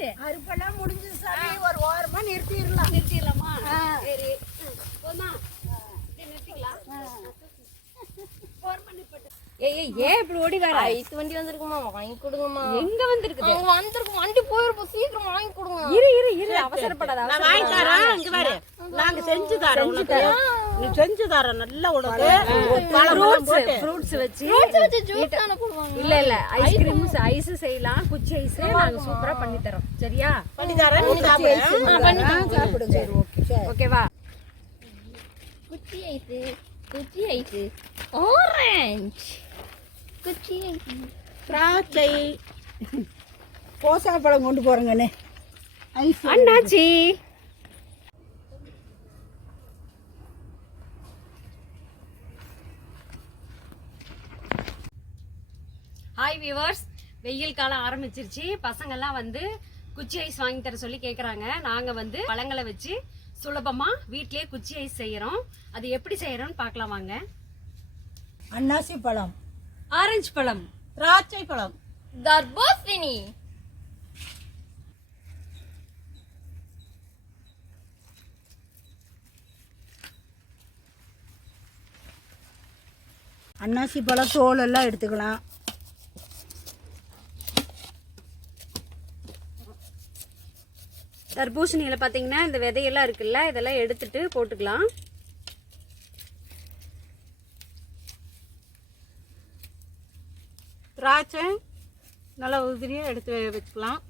முடிஞ்சிருச்சு. அறுப்பெல்லாம் முடிஞ்சு சாமி. ஒரு ஓரமா நிறுத்திடலாமா? சரி போமா நிறுத்திக்கலாம். ஏன் இப்படி ஓடி வர? ஐஸ் வண்டி வந்திருக்குமா, வாங்கி கொடுங்கம்மா. எங்க வந்திருக்குது? வந்திருக்கும் வண்டி போயிருப்போம், சீக்கிரம் வாங்கி கொடுங்க. இரு அவசரப்படாத. நான் வாங்கி தரேன். இங்க பாரு, நாங்க செஞ்சு தரோம். நீ செஞ்சு தர நல்லா உனக்கு ஃப்ரூட்ஸ் வச்சு ஜூஸ் தானே போடுவாங்க. இல்ல ஐஸ்கிரீம் ஐஸ் செய்யலாம். குச்சி ஐஸ் நாங்க சூப்பரா பண்ணி தரோம். சரியா? பண்ணி தரேன். நீ சாப்பிடுங்க. ஓகேவா? குச்சி ஐஸ் ஆரஞ்சு குச்சி ஐஸ் திராட்சை கோசா பழம் கொண்டு போறேங்கண்ணே. ஐஸ் அண்ணாச்சி ஹாய் வியூவர்ஸ், வெயில் காலம் ஆரம்பிச்சிருச்சு. பசங்கெல்லாம் வந்து குச்சி ஐஸ் வாங்கி தர சொல்லி கேக்குறாங்க. நாங்க வந்து பழங்களை வச்சு சுலபமா வீட்லயே குச்சி ஐஸ் செய்யறோம். அது எப்படி செய்யறோம்னு பார்க்கலாம் வாங்க. அன்னாசி பழம், ஆரஞ்சு பழம், திராட்சை பழம், தர்பூசணி, அன்னாசி பழம் தோல் எல்லாம் எடுத்துக்கலாம். தர்பூசணியில பாத்தீங்கன்னா இந்த விதையெல்லாம் இருக்குல்ல, இதெல்லாம் எடுத்துட்டு போட்டுக்கலாம். திராட்சை நல்லா உதிரியா எடுத்து வச்சுக்கலாம்.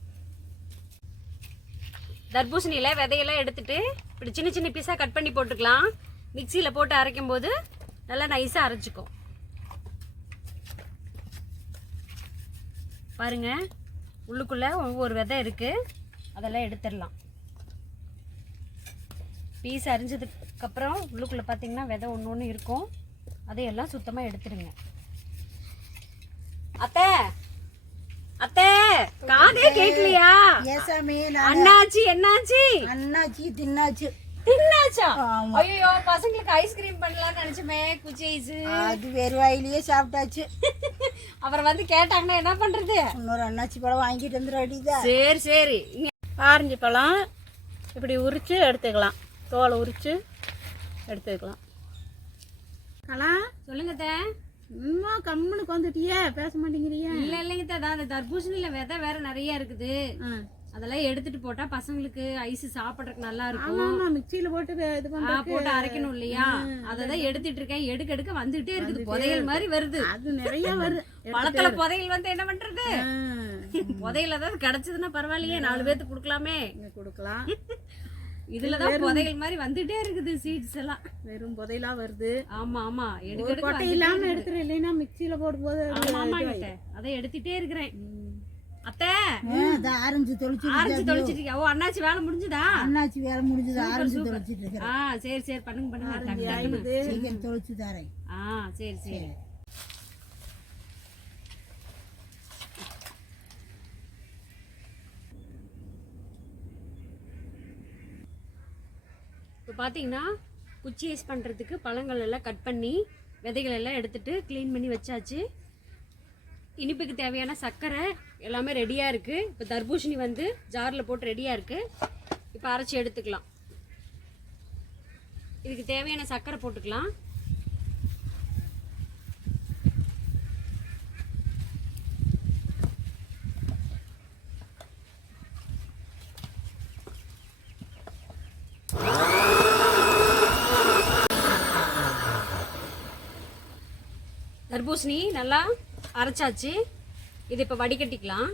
தர்பூசணியில விதையெல்லாம் எடுத்துட்டு இப்படி சின்ன சின்ன பீஸா கட் பண்ணி போட்டுக்கலாம். மிக்சியில போட்டு அரைக்கும் போது நல்லா நைஸா அரைச்சிக்கும். பாருங்க, உள்ளுக்குள்ள ஒவ்வொரு விதை இருக்கு, அதெல்லாம் எடுத்துடலாம். பீஸ் அரிஞ்சதுக்கு அப்புறம் உள்ளுக்குள்ள பாத்தீங்கன்னா விதை ஒன்று இருக்கும், அதையெல்லாம் சுத்தமா எடுத்துடுங்க. அத்தை அத்தை காதே கேட்கலையா? ஏசாமி அண்ணாச்சி என்னாச்சு? அண்ணாச்சி தின்னாச்சு. தின்னாச்சா? ஐயோ, பசங்களுக்கு ஐஸ்கிரீம் பண்ணலாம்னு நினைச்சமே, குச்சி ஐஸ். அது வெறும் வாயிலேயே சாப்பிட்டாச்சு. அப்புறம் வந்து கேட்டாங்கன்னா என்ன பண்றது? இன்னொரு அண்ணாச்சி பழம் வாங்கிட்டு வந்து ரெடிதா. சரி ஆரஞ்சு பழம் இப்படி உரிச்சு எடுத்துக்கலாம். தோலை உரிச்சு எடுத்துக்கலாம். கலா சொல்லுங்க அத்தை. இன்னுமா கம்முனுக்கு வந்துட்டியே, பேச மாட்டேங்கிறியா? இல்லைங்க அத்தை, அந்த தர்பூசணியில விதை வேற நிறைய இருக்குது. அதெல்லாம் எடுத்துட்டு போட்டா பசங்களுக்கு ஐஸ் சாப்பிடறதுக்கு நல்லா இருக்கும். மிக்சியில போட்டு இது போட்டு அரைக்கணும் இல்லையா? அததான் எடுத்துட்டு இருக்கேன். எடுக்க வந்துட்டே இருக்குது, புதையல் மாதிரி வருது. அது நிறைய வருது. பழத்துல புதையல் வந்து என்ன பண்றது? புதையல் ஏதாவது கிடைச்சதுன்னா பரவாயில்லையே, 4 பேருக்கு கொடுக்கலாமே. கொடுக்கலாம். இதுலதான் புதையல் மாதிரி வந்துட்டே இருக்குது. சீட்ஸ் எல்லாம் வெறும் புதையலா வருது. ஆமா கொட்டை இல்லாம எடுத்துறேன், இல்லைன்னா மிக்சியில போடும் போது அதை எடுத்துட்டே இருக்கிறேன். அத்தை ஆரஞ்சு தொளிச்சிட்டு. ஓ, அண்ணாச்சி வேலை முடிஞ்சுதா? அண்ணாச்சி வேலை முடிஞ்சது. ஆரஞ்சு தொளிச்சிட்டு இருக்கேன். சரி பண்ணுங்க. சீக்கிரம் தொளிச்சு தரேன். சரி. இப்போ பார்த்தீங்கன்னா குச்சி ஐஸ் பண்ணுறதுக்கு பழங்கள் எல்லாம் கட் பண்ணி விதைகள் எல்லாம் எடுத்துட்டு க்ளீன் பண்ணி வச்சாச்சு. இனிப்புக்கு தேவையான சர்க்கரை எல்லாமே ரெடியாக இருக்குது. இப்போ தர்பூசணி வந்து ஜாரில் போட்டு ரெடியாக இருக்குது. இப்போ அரைச்சி எடுத்துக்கலாம். இதுக்கு தேவையான சர்க்கரை போட்டுக்கலாம். தர்பூசணி நல்லா அரைச்சாச்சு. இது இப்போ வடிகட்டிக்கலாம்.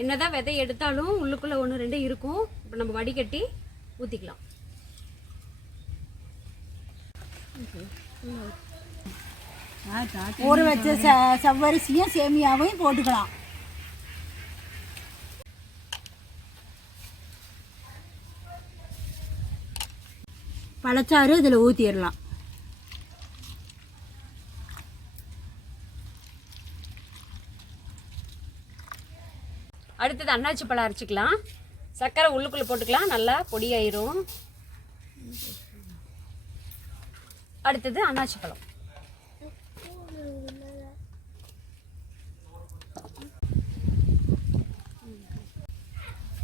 என்னதான் விதை எடுத்தாலும் உள்ளுக்குள்ள 1 2 இருக்கும். இப்போ நம்ம வடிகட்டி ஊற்றிக்கலாம். ஊற வச்ச சவ்வரிசியும் சேமியாவையும் போட்டுக்கலாம். பழச்சாறு இதில் ஊற்றிடலாம். அடுத்தது அன்னாச்சி பழம் அரைச்சிக்கலாம். சர்க்கரை உள்ளுக்குள்ளே போட்டுக்கலாம், நல்லா பொடியாயிரும். அடுத்தது அன்னாச்சி பழம்.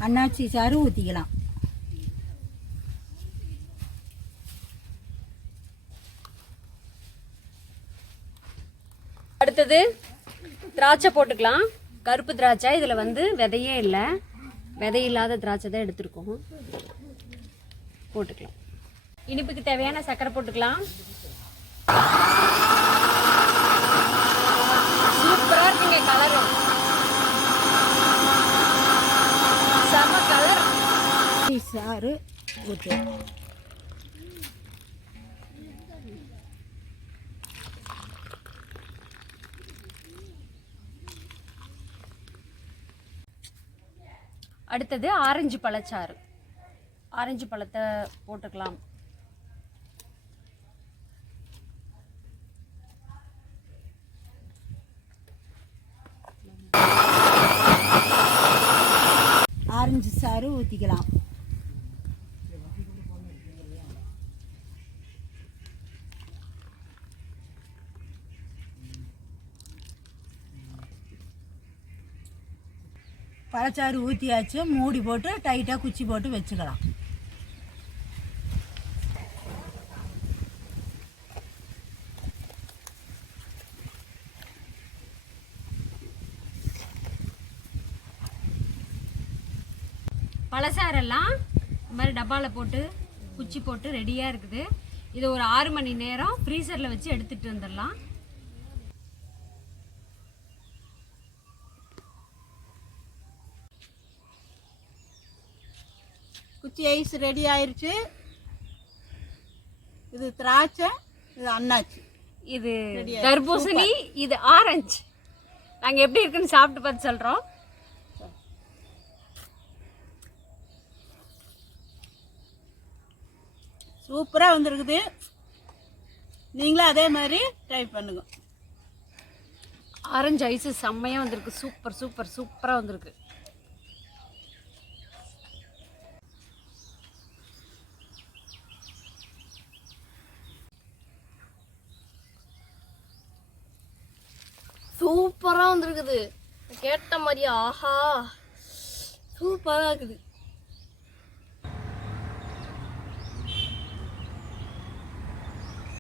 அன்னாச்சி சாறு ஊற்றிக்கலாம். அடுத்தது திராட்சை போட்டுக்கலாம். கருப்பு திராட்சை, இதில் வந்து விதையே இல்லை, விதை இல்லாத திராட்சை தான் எடுத்துருக்கோம். போட்டுக்கலாம். இனிப்புக்கு தேவையான சர்க்கரை போட்டுக்கலாம். சூப்பராக இருக்குங்க கலரும், செம கலர். சாறு ஊற்றி அடுத்தது ஆரஞ்சு பழச்சாறு. ஆரஞ்சு பழத்தை போட்டுக்கலாம். ஆரஞ்சு சாறு ஊற்றிக்கலாம். பழச்சாறு ஊற்றியாச்சு. மூடி போட்டு டைட்டாக குச்சி போட்டு வச்சுக்கலாம். பழச்சாரெல்லாம் இந்த மாதிரி டப்பாவில் போட்டு குச்சி போட்டு ரெடியாக இருக்குது. இது ஒரு 6 மணி நேரம் ஃப்ரீசரில் வச்சு எடுத்துகிட்டு வந்துடலாம். குச்சி ஐஸ் ரெடி ஆயிடுச்சு. இது திராட்சை, இது அன்னாச்சி, இது தர்பூசணி, இது ஆரஞ்சு. நாங்கள் எப்படி இருக்குன்னு சாப்பிட்டு பார்த்து சொல்கிறோம். சூப்பராக வந்திருக்குது. நீங்களும் அதே மாதிரி ட்ரை பண்ணுங்க. ஆரஞ்சு ஐஸு செம்மையாக வந்திருக்கு. சூப்பர் சூப்பர் சூப்பராக வந்திருக்கு. சூப்பரா வந்திருக்குது. கேட்ட மாதிரியா? ஆஹா, சூப்பரா இருக்குது.